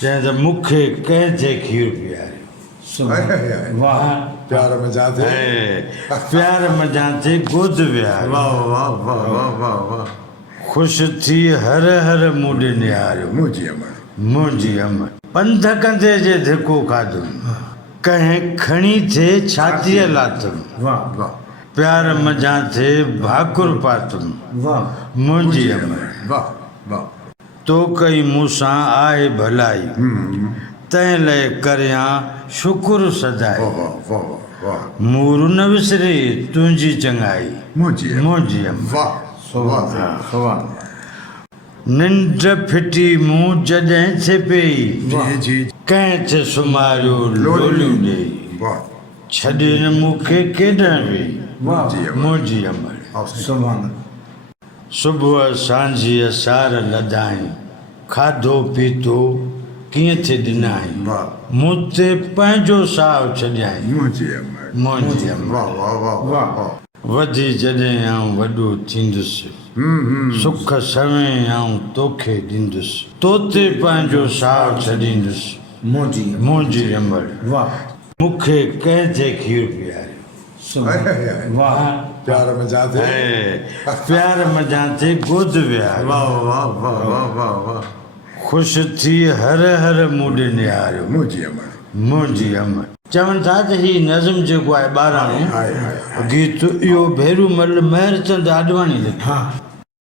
जैसे मुखे कैसे खीर प्यारे वाह प्यार में जाते प्यार में जाते गोद प्यार वाह वाह वाह वाह वाह वाह खुश थी हर हर मुड न्यारो मुझे अमर मुंहिंजी अमर पंध कंदे जे धिको खाधुम कंहिं खणी थे छातीअ लाथुम वाह वाह प्यार मजा थे भाकुर पातुम वाह मुंहिंजी अमर वाह वाह तो कई मूसां आहे भलाई तंहिं लाइ करियां शुकुर सदाई वाह वाह वाह मूर न विसरे तुंहिंजी चङाई मुझे मुंहिंजी अमर वाह वाह वाह निंड फिटी मूं जॾहिं थे पई जी जी कंहिं थे सुम्हारियो लोलियूं ॾेई वाह छॾे न मूंखे केॾांहुं वेई वाह मुंहिंजी अमर सुभान सुबुह सांझी सार लधाई खाधो पीतो कीअं थे ॾिनाई वाह मूं ते पंहिंजो साहु छॾियाई मुझे अमर मुंहिंजी अमर वाह वाह वाह वाह वाह वधी जॾहिं आऊं वॾो थींदुसि सुख समय आऊं तोखे ॾींदुसि तोते पंहिंजो साहु छॾींदुसि मोजी मुंहिंजी अमर वाह मूंखे कंहिंजे खीर पीआरे सुभान वाह प्यार में जाते प्यार में जाते गोद प्यार वाह वाह वाह वाह वाह वाह खुश थी हर हर मुड न्यारो मुझे अमर मुंहिंजी अमर चवनि था त ही नज़म जेको आहे ॿाराणो हाय हाय गीत इहो भेरूमल महरचंद आडवाणी लिखियो हाँ